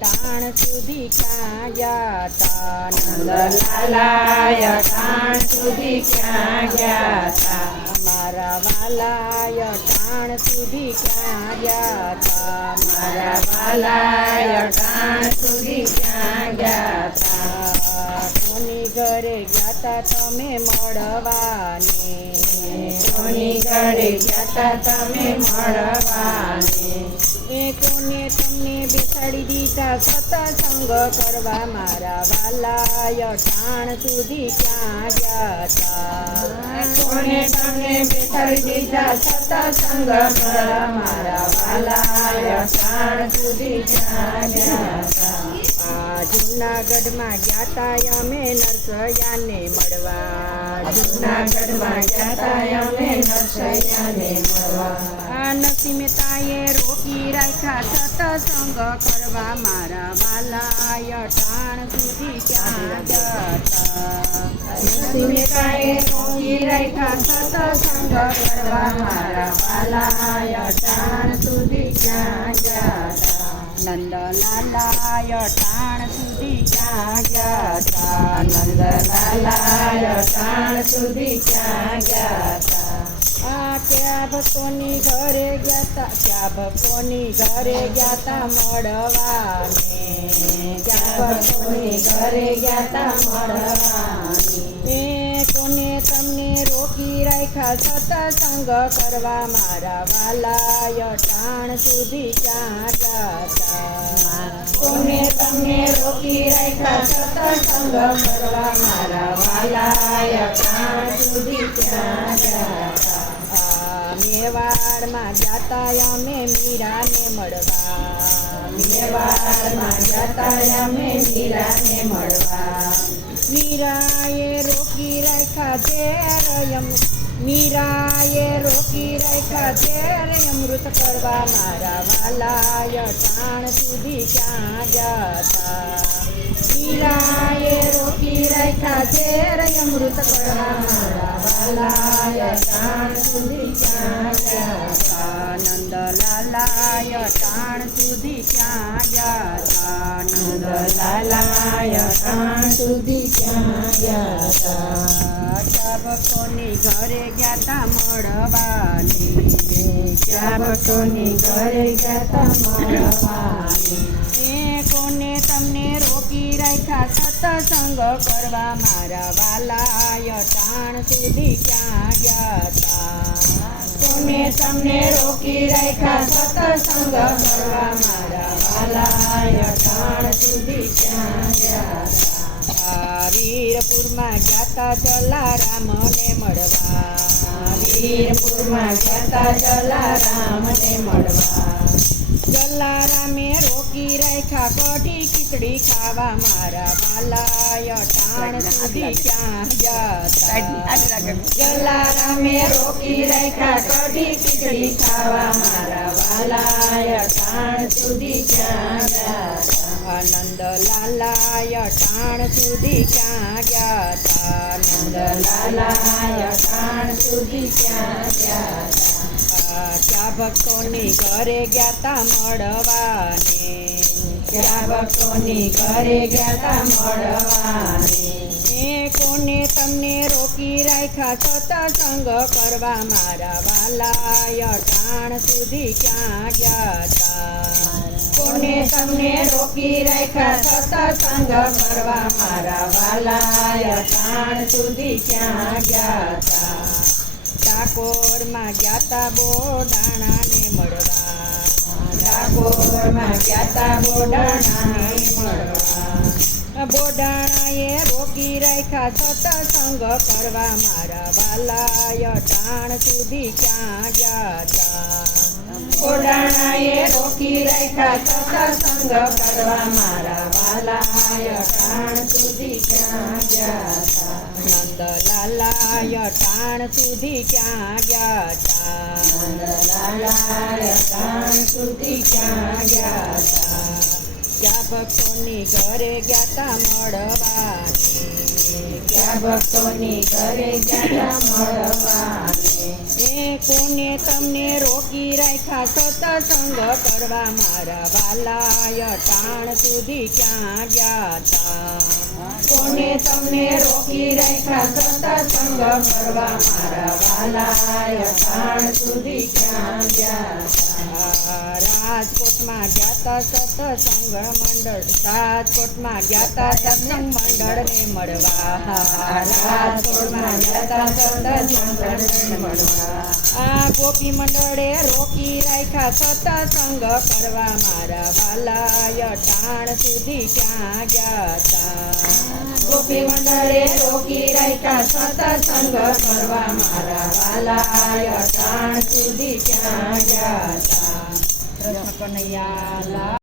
તાણ સુધી ક્યાં ગયા તા? નંદલાલાય તાણ સુધી ક્યાં ગયા તા? મારા વાલાય તાણ સુધી ક્યાં ગયા તા? મારા વાલાય તાણ સુધી ક્યાં ગયા તા? કોની ઘરે ગયા તા તમે મળવાને? કોની ઘરે ગયા તા તમે મળવાને? કોને તમને બેસાડી દીધા સતસંગ કરવા મારા વાલાય? ટાણ સુધી ક્યાં ગયા કોને તમને બેસાડી દીધા સતસંગ કરવા મારા વાલાય? ટાણ સુધી ક્યાં ગયા તા? આ જુનાગઢમાં ગયા તા અમે નરસયાને મળવા. જુનાગઢમાં ગયા તા અમે નરસયાને મળવા. આ નરસિંહ મહેતાએ રોકી રાખ્યા. સત્સંગ કરવા મારા વાલાય ટાણ સુધી ક્યાં જતા? નરસિંહકાએ રોકી રાખ્યા. સત્સંગ કરવા મારા વાલાય ટાણ સુધી ક્યાં ગયા તા નંદલાલાય ટાણ સુધી ક્યાં ગયા તા નંદલાલાય ટાણ સુધી ક્યાં ગયા તા આ ક્યાં ભક્તોની ઘરે ગયા તા ક્યાં ભક્તોની ઘરે ગયા તા મળવાને ક્યાં ભક્તોની ઘરે ગયા તા મળવાની એ કોને તમને રોકી રાખ્યા સત્સંગ કરવા મારા વાલાય ટાણ સુધી ક્યાં ગયા તા કોને તમને રોકી રાખ્યા સત્સંગ કરવા મારા વાલાય ટાણ સુધી ક્યાં ગયા તા આ મેવાડમાં જાતા અમે મીરાને મળવા મેવાડમાં જાતા અમે મીરાને મળવા મીરાએ રોકી રાખ્યા ઝેર અમ મીરાએ રોકી રાખ્યા ઝેર અમૃત કરવા મારા વાલાય ટાણ સુધી ક્યાં જાતા મીરાએ રોકી રાખ્યા ઝેર સુધી ક્યાં ગયા તા નંદલાલાય ટાણ સુધી ક્યાં ગયા સુધી ક્યાં ગયા ઘરે ગયા તા મળવાની ઘરે ગયા તા મળવાની તમને રોકી રાખ્યા સત્સંગ કરવા મારા વાલાય ટાણ સુધી ક્યાં ગયા તા? કોને તમને રોકી રાખ્યા સત્સંગ કરવા મારા વાલાય ટાણ સુધી ક્યાં ગયા તા? આ વીરપુરમાં ગયા તા જલારામને મળવા. વીરપુરમાં જતા જલારામને મળવા. જલારામે રોકી રાખ્યા કઢી ખીચડી ખાવા મારા વાલાય ટાણ સુધી ક્યાં ગયા તા જલારામે રોકી રાખ્યા કઢી ખીચડી ખાવા મારા વાલાય ટાણ સુધી ક્યાં ગયા તા આનંદ લાલાય ટાણ સુધી ક્યાં ગયા તા નંદલાલાય ટાણ સુધી ક્યાં ગયા ત્યાં ભક્તોની ઘરે ગયા તા મળવાને. ત્યાં ભક્તોની ઘરે ગયા તા મળવાને. કોને તમને રોકી રાખ્યા? સત્સંગ કરવા મારા વાલાય ટાણ સુધી ક્યાં ગયા તા? કોને તમને રોકી રાખ્યા? છતાં સંગ કરવા મારા વાલાય ટાણ સુધી ક્યાં ગયા તા? ડાકોરમાં ગયા તા બોડાણાને મળવા. ડાકોરમાં ગયા તા બોડાણાને મળવા. બોડાણાએ રોકી રાખ્યા સતસંગ કરવા મારા વાલાય ટાણ સુધી ક્યાં ગયા તા? મારા વાલાય ટાણ સુધી ક્યાં નંદલાલાય ટાણ સુધી ક્યાં ગયા તા? નંદલાલાય ટાણ સુધી ક્યાં ગયા તા? ત્યાં ભક્તોની ઘરે ગયા તા મળવાની. ત્યાં ભક્તોની ગયા મળવાને કોને તમને રોકી રાખ્યા? સતસંગ કરવા મારા વાલાય ટાણ સુધી ક્યાં ગયા તા? કોને તમને રોકી રાખ્યા? સત્સંગ કરવા મારા વાલાય ટાણ સુધી ક્યાં ગયા રાજકોટમાં ગયા તા સત્સંગ મંડળ. રાજકોટમાં ગયા તા સત્સંગ મંડળ ને મળવા. આ ગોપી મંડળે રોકી રાખ્યા સત્સંગ કરવા મારા વાલાય ટાણ સુધી ક્યાં ગયા તા? ગોપી મંડળે રોકી રાખ્યા સત્સંગ કરવા મારા વાલાય તાણ સુધી ક્યાં ગયા તા? કૃષ્ણ કનૈયા